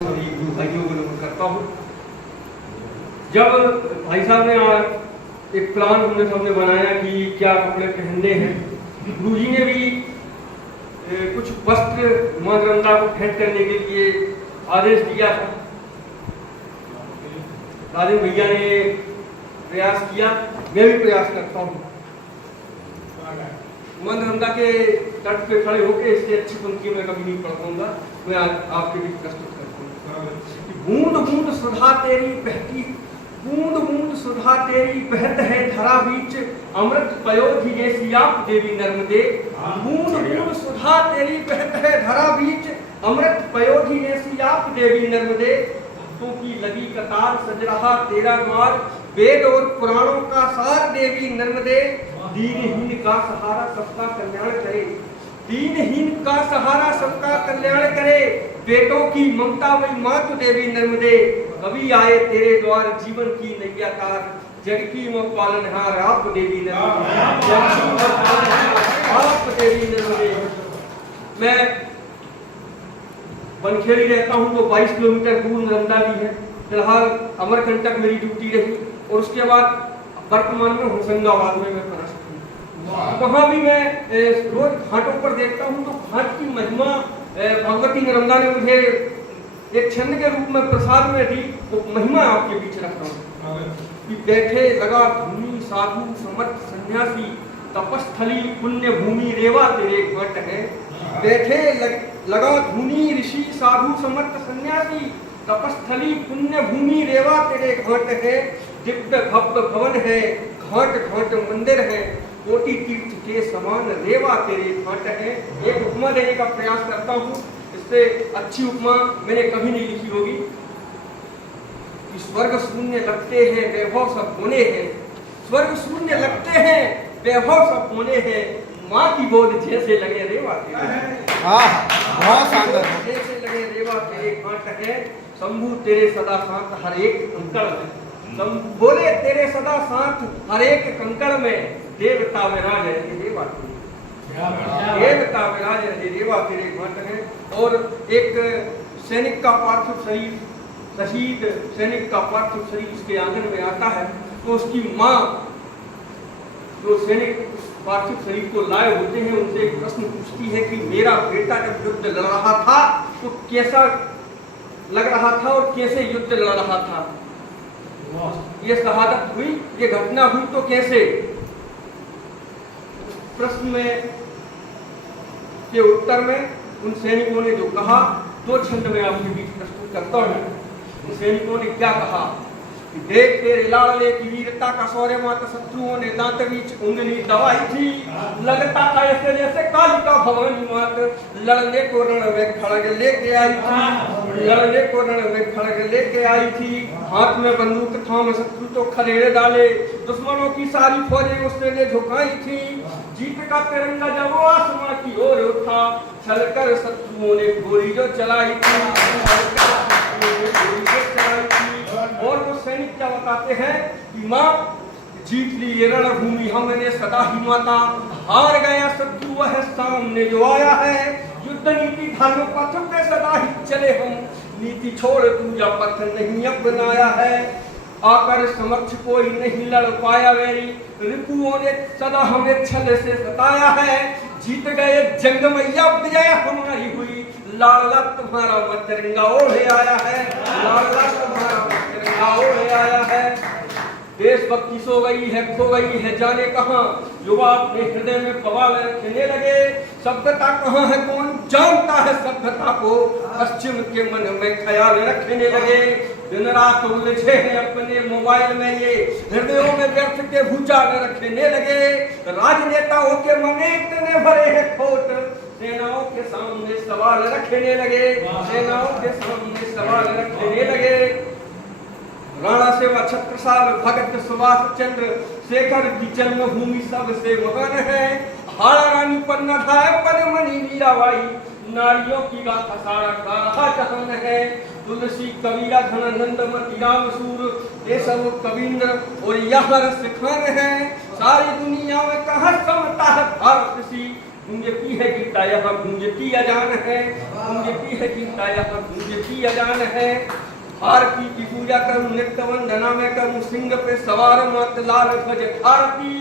सभी भाइयों को नमन करता हूँ। जब भाई साहब ने एक प्लान हमने सबने बनाया कि क्या कपड़े पहनने हैं, गुरुजी ने भी कुछ वस्त्र मां नर्मदा को भेंट करने के लिए आदेश दिया था। राजन भैया ने प्रयास किया, मैं भी प्रयास करता हूँ। मां नर्मदा के तट पे खड़े होकर इससे अच्छी पंक्ति में कभी नहीं पढ़ पाऊंगा, मैं आपके भी प्रस्तुत करता हूँ। बूंद बूंद सुधा तेरी बहती, बूंद बूंद सुधा तेरी बहत है धरा बीच, अमृत पयोधि जैसी आप देवी नर्मदे। बूंद बूंद सुधा तेरी बहत है धरा बीच, अमृत पयोधि जैसी आप देवी नर्मदे। भक्तों की लगी कतार सज रहा तेरा द्वार, वेद और पुराणों का सार देवी नर्मदे। दीनहीन का सहारा सबका कल्याण करे, दीनहीन का सहारा सबका कल्याण करे। बेटों की ममता वही मातु देवी नर्मदे। कभी आए तेरे द्वार जीवन की नैया तार, जग की मोह पालनहार आप देवी नर्मदे, आप देवी नर्मदे। मैं बनखेड़ी रहता हूँ तो 22 किलोमीटर दूर नर्मदा भी है। फिलहाल अमरकंटक मेरी ड्यूटी रही और उसके बाद वर्तमान में होशंगाबाद में मैं पढ़ा सकूँ। वहाँ भी मैं रोज घाटों पर देखता हूँ तो घाट की महिमा भगवती नर्मदा ने मुझे एक छंद के रूप में प्रसाद में दी, तो महिमा आपके बीच रख रहा हूँ कि बैठे लगा धूनी साधु समर्थ सन्यासी, तपस्थली पुण्य भूमि रेवा तेरे घट है। बैठे लगा धूनी ऋषि साधु समर्थ सन्यासी, तपस्थली पुण्य भूमि रेवा तेरे घट है। दिव्य भव्य भवन है, घाट घाट मंदिर है, कोटि तीर्थ के समान रेवा तेरे घाट है। एक उपमा देने का प्रयास करता हूँ, इससे अच्छी उपमा मैंने कभी नहीं लिखी होगी। कि स्वर्ग शून्य लगते हैं वैभव सब होने हैं, स्वर्ग शून्य लगते हैं वैभव सब होने हैं। माँ की गोद जैसे लगे रेवा तेरे, जैसे लगे रेवा तेरे घाट है। शंभु तेरे सदा साथ हर एक कंकड़ में, बोले तेरे सदा साथ हर एक कंकड़ में। देवता विराज रहे रेवा तेरे, देवता विराज रहे रेवा तेरे घाट है। और एक सैनिक का पार्थिव शरीर, शहीद सैनिक का पार्थिव शरीर उसके आंगन में आता है तो उसकी माँ जो सैनिक पार्थिव शरीर को लाए होते हैं उनसे एक प्रश्न पूछती है कि मेरा बेटा जब युद्ध लड़ रहा था तो कैसा लग रहा था और कैसे युद्ध लड़ रहा था, ये शहादत हुई, ये घटना हुई तो कैसे। प्रश्न में के उत्तर में उन सैनिकों ने जो कहा, दो छंद में आपके बीच प्रस्तुत करता हूं। उन सैनिकों ने क्या कहा कि देख तेरे लाडले की वीरता का शौर्य, माता शत्रुओं ने दांत बीच उंगली दबाई थी। लगता था ऐसे जैसे कालिका भवानी मात लड़ने को रण में खड़ग लेके आई थी, लड़ने को रण में खड़ग लेके आई थी। हाथ में बंदूक थाम शत्रु तो खदेड़ डाले, दुश्मनों की सारी फौजें उसने झुकाई थी। जीत का तिरंगा जब वो आसमां की ओर उठा, छलकर शत्रुओं ने गोली जो चलाई थी, और वो सैनिक क्या बताते हैं कि माँ जीत ली ये रणभूमि हमने सदा ही माता, हार गया शत्रु वह सामने जो आया है। युद्ध नीति धर्म पथ पे सदा ही चले हम, नीति छोड़ दूजा पथ नहीं अपनाया है। आकर समक्ष कोई नहीं लड़ पाया मेरी, रिपुओं ने सदा हमें छल से सताया है। जीत गए जंग मैया विजय हमारी हुई, लाडला तुम्हारा तिरंगा ओढ़े आया है, लाडला तुम्हारा तिरंगा ओढ़े आया है। देशभक्ति सो गई है खो गई है जाने कहाँ, युवा अपने हृदय में बवाल रखने लगे। सभ्यता कहाँ है कौन जानता है सभ्यता को, पश्चिम के मन में ख्याल रखने लगे। दिन रात उलझे हैं अपने मोबाइल में ये, हृदयों में व्यर्थ के भूचाल रखने लगे। राजनेताओं के मन इतने भरे हैं खोट, सेनाओं के सामने सवाल रखने लगे, सेनाओं के सामने सवाल रखने लगे। राणा सेवा छत्रसाल भगत सुभाष चंद्र शेखर की जन्मभूमि सबसे महान है। हाड़ा रानी पन्ना धाय पद्मनी मीराबाई, नारियों की गाथा सारा का रहा जहान है। तुलसी कबीरा धनानंद मती राम सूर, ये सब कबींद्र और यह रस खान है। सारी दुनिया में कहाँ समता है भारत सी, गूंजती है गीता यहाँ गूंजती अजान है। गूंजती है चिंता यहाँ गूंजती अजान है। आरती की पूजा करूं नित्य वंदना में करूं सिंह पे सवार मत लाल ध्वज आरती।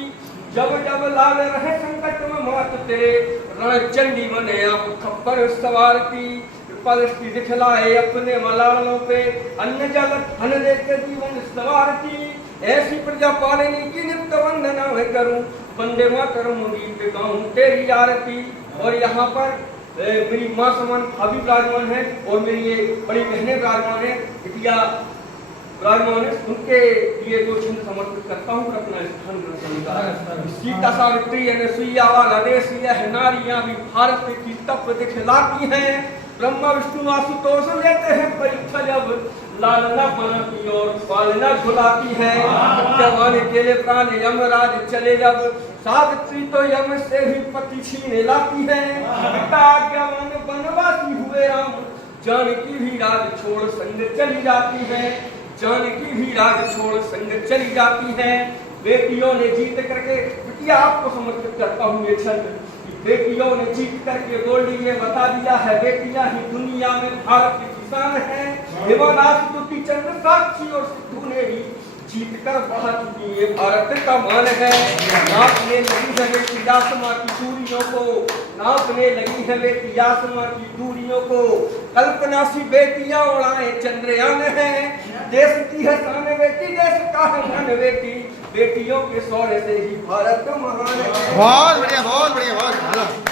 जब जब लाल रहे संकट में मात तेरे रण चंडी बने आप खप्पर सवार की। पलस्ती दिखलाए अपने मलालों पे अन्न जल धन देकर जीवन सवारती। ऐसी प्रजा पालनी की नित्य वंदना मैं करूं वंदे मातरम गीत गाऊं तेरी आरती। और यहाँ पर मेरी माँ समान भाभी विराजमान है और मेरी ये बड़ी बहनें विराजमान है, बिटिया विराजमान है। उनके लिए जो छंद समर्पित करता हूँ अपना स्थान ग्रहण करूंगा। सीता सावित्री अनसुईया वाला देश यह नारियां भी भारत की तप दिखलाती हैं। ब्रह्मा विष्णु आशुतोष लेते हैं परीक्षा जब लालना बनाती और पालना झुलाती है। जवान केले प्राण यमराज चले जब सावित्री तो यम से भी पति छीने लाती है। पिता जवान वनवासी हुए राम जानकी भी राज छोड़ संग चली जाती है। जानकी भी राज छोड़ संग चली जाती है। बेटियों ने जीत करके बिटिया आपको समर्पित करता हूँ ये छंद। बेटियों ने जीत करके गोल्डी में बता दिया है बेटियां ही दुनिया में भारत की किसान है। देवानाथ स्तुति चंद्र साक्षी और सिद्धू ने भी जीत कर बढ़ा चुकी ये भारत का मान है। नापने लगी है बेटी आसमां की दूरियों को नापने लगी है बेटी आसमां की दूरियों को। कल्पना सी बेटियां उड़ाए चंद्रयान है। देश की है शान बेटी देश का है मन बेटी बेटियों के शौर्य से ही भारत महान है। बहुत बढ़िया बहुत बढ़िया बहुत